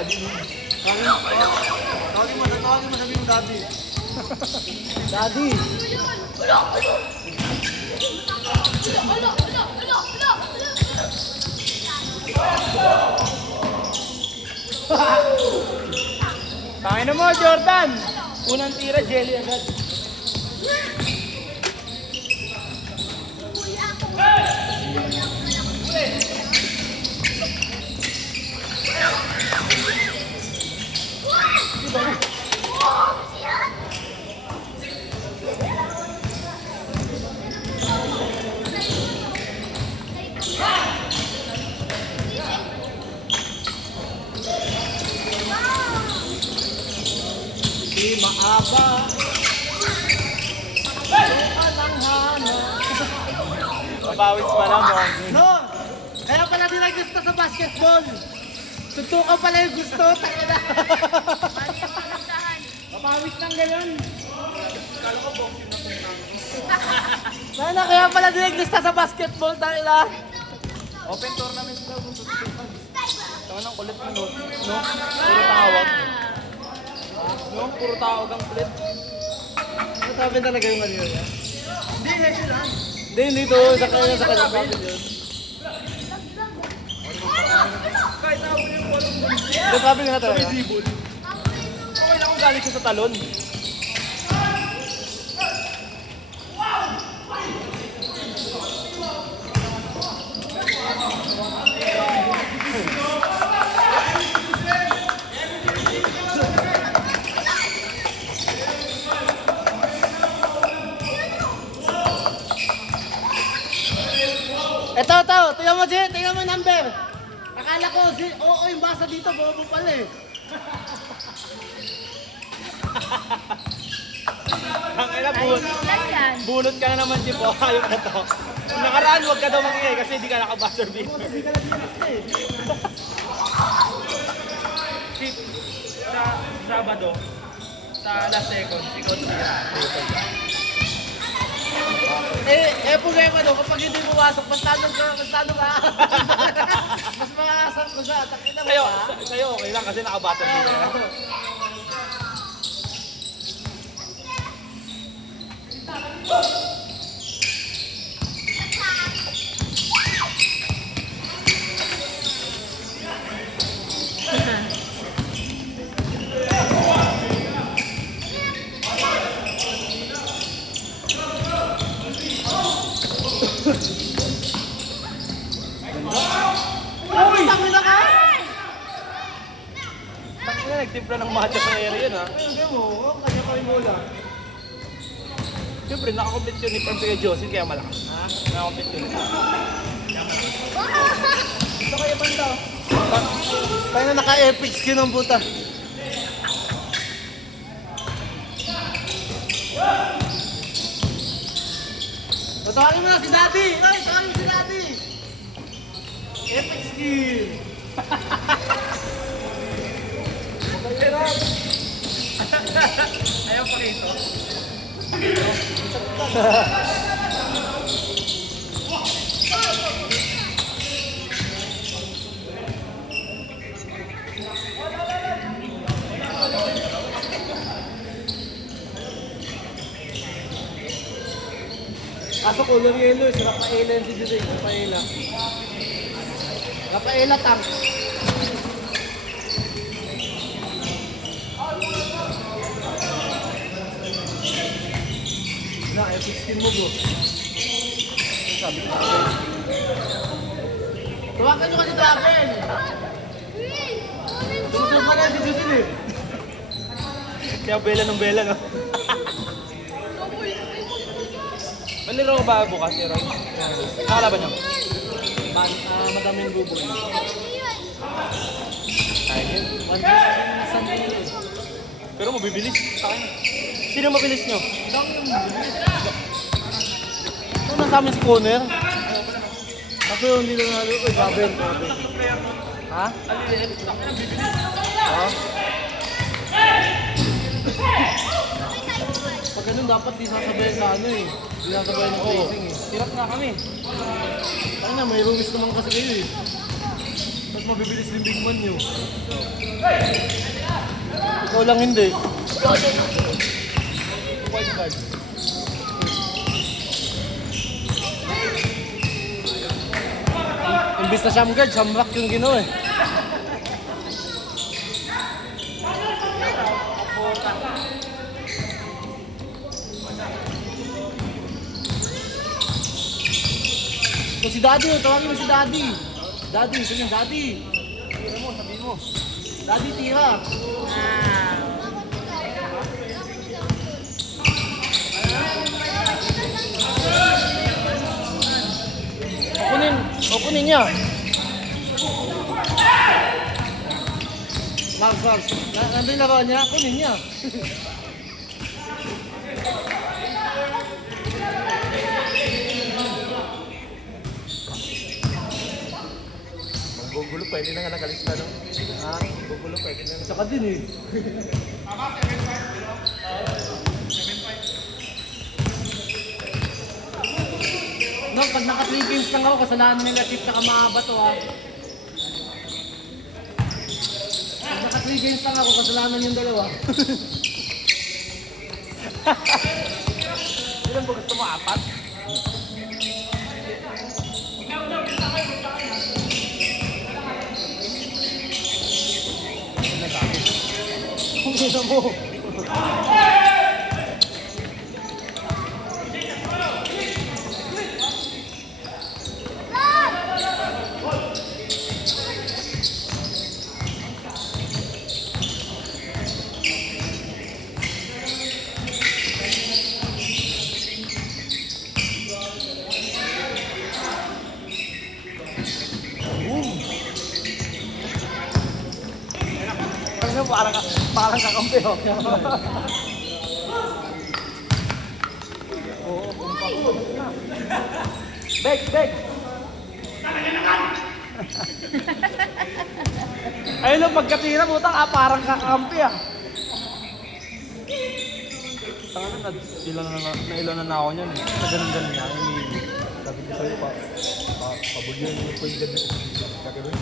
Tawagin mo, sabihin mo daddy. Daddy. Tangin na mo, Jordan. Unang tira, jelly agad. Di maaba. Mabawis pa lang mo. No! Kaya pala nila gusto sa basketball. Suntukan pala yung gusto. Taka na. Mabawis ng ganun. Sana kaya pala nila gusto sa basketball. Taka na. Open tournament daw kung tututupan. Tama ng kulit mo, no? Puro tawag. No? Puro tawag ang kulit. Ano sabi talaga yung Mario niya? Hindi, lesson lang. Hindi dito. Sa kanya sa kanya. Bakit yun? Kahit nakapin yung walong mo. Ano sabi nga talaga? Dribble. Okay lang kung galing siya sa talon. Ito. Tingnan mo, Jay. Tingnan mo yung number. Akala ko, oo, yung basa dito. Bobo pala eh. Ang ina, bunot ka na naman, Jeep. Ayok na to. Kung nakaraan, huwag ka daw mag-ingay kasi hindi ka naka-buzzer beater. Jeep, sa Sabado, sa last second, si Coach Problema doon, kapag hindi pumasok, mas lalo ka. Mas makakasap ko siya. Takina mo Sa'yo, ba? sa'yo okay lang kasi naka-buzzer beater. Uy! Takina ka! Takina, nagtimpla ng matcha sa area yun, ha? Hindi mo, kanya pa yung bola. Siyempre, nakakompete yun ni Francisco Josie, kaya malakas. Ha? Nakakompete yun. Ito kayo banda. Tayo na naka-epic skin ang puta. Tawagin mo na si Daddy! Ay, tawagin mo si Daddy! Epic skin! Ayaw pa rito. Kaso color yellow, si Rafaela yung si Jose. Rafaela tank. Na, epic skin mo bro. Sabi ko. Tuwakan nyo kasi Draven. Susunod pa na si Jose eh. Kaya bela ng bela, no? Maliro ba bukas si Roy? Nakalaban niyo? Madaming buboy. Kaya yun. Sunday yun. Pero mabibilis sa akin. Sino mabilis nyo? Ano nasa amin si Conner? Kasi hindi lang nalo. Uy, Draven. Ha? Ha? Pag ganun dapat di sasabayan sa ano eh. Di sasabayan ng placing eh. Hirap nga kami. Ano na, may rumis naman kasi kayo eh. Mas mabibilis yung big man nyo. Ikaw lang hindi. White card. Imbis na siyam guard, siyam rock yung ginawa eh. O si Daddy, tawagin mo si Daddy. Daddy, sige, Daddy. Tira mo, sabihin mo. Daddy, tira. O kunin niya. Mars. Nandun yung laro niya, kunin niya. Gugulo, pwede na nga nakalista, no? Ha? Gugulo, pwede na. Saka din eh. No, pag naka 3 games lang ako, kasalanan nila Chip na kamahaba to ha. Pag naka 3 games lang ako, kasalanan yung dalawa. Ilan ba gusto mo? 4? Kung ina mo. Ano, parang kakampi, oh. Oo, kumpa. Beg! Ayun lang, pagkatira mo, parang kakampi, ah. Tangan na, nailan na ako niyan, eh. Sa ganun-ganun niya, sabi ko sa'yo, pabulyan mo po yung ganun. Kagano'n.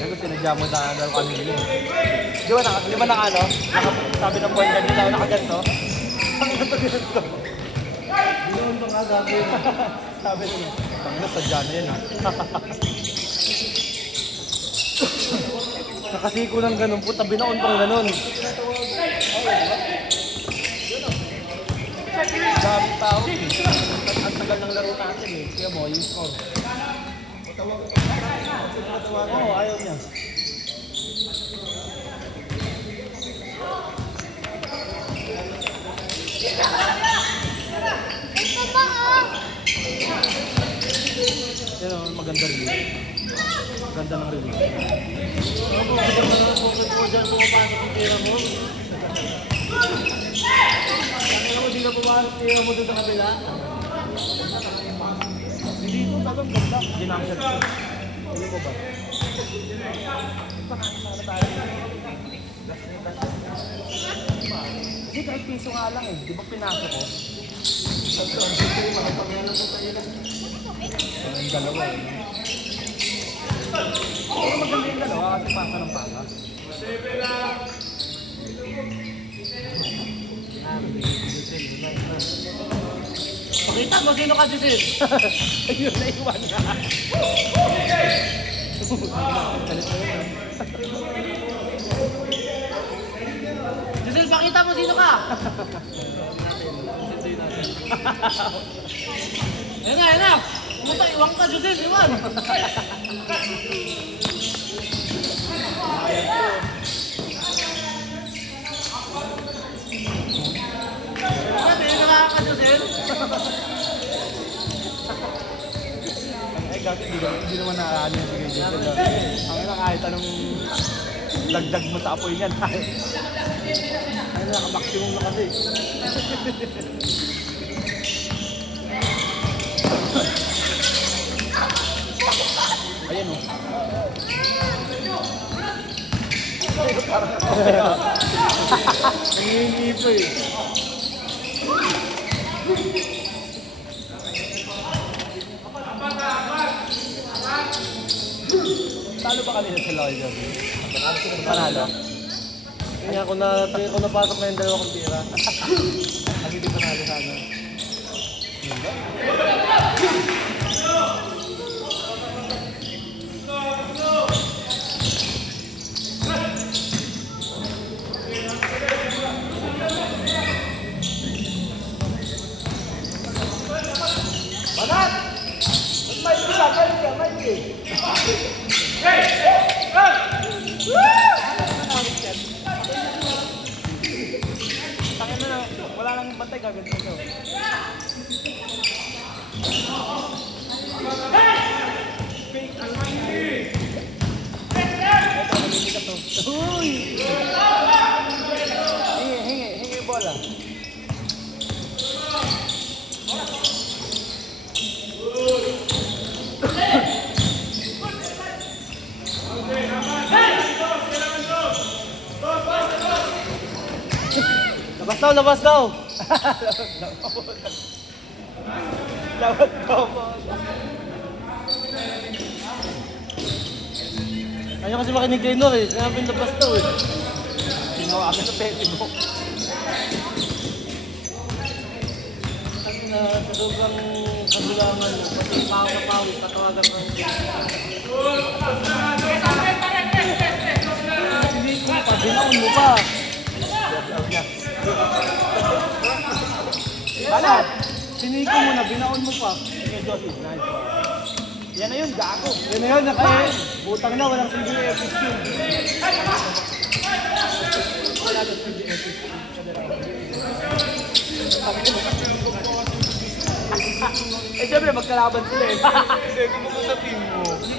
Kasi sinadya mo na daw kami nila eh. Di ba naka ano? Sabi ng point guard nila, nakaganto? Ang ganto ganto. Ginoon to nga gabi. Sabi nila, tangga sadya na yan ah. Nakasiko ng ganun po, tabi na untang ganun. Dami tao eh. Ang tagal ng laro natin eh. Kaya mo, yung score. Oo, ayaw niya. Yan o, maganda rin. Ganda ng rin. Ako, kasi mga focus mo dyan, pumapasok yung tira mo. Kaya mo, di ka pumasok tira mo doon sa kabila. Hindi ito, tagang ganda. Hindi na ang set. Ano mo ba? Hindi, kahit piso nga lang eh. Di ba pinasok ko? Ang dalawa eh. Pero maganda yung dalawa kasi pasa ng pasa. Pakita mo sino ka, Giselle. Ayun, naiwan na. Giselle, pakita mo sino ka. Ayan na. Pumunta, iwan ka, Giselle, iwan. Sabi, nakaka ka, Giselle. Ay, gagawin, hindi naman nakaano yung sige dito. Ang ina, kahit anong dagdag mo sa apoy niyan. Ay, naka-maximum na kasi. Ayan o. Nangihingi pa eh. Talo ba kanina sa Lloyd? Panalo. Kaya kung napasok na yung dalawang tira. Ang hindi panalo sana. Tangin na lang, wala lang bantay kagad nito. Uy! Hingi yung bola. Labas daw! Lawat ko mo. Ayaw kasi makinig kay Nor eh. Sinabi labas daw eh. Ginawa ako sa Facebook. Na sa sobrang kagulangan mo, pati pawis, tatawagan mo. Hindi ko pa, binaon mo pa. Balat! Siniko mo na, binaon mo pa. Sige, Josie. Nice. Yan na yun, gago. Yan na yun, butang na, walang CBA yun. Eh, syempre, magkalaban sila eh. Hindi, kung sa team mo.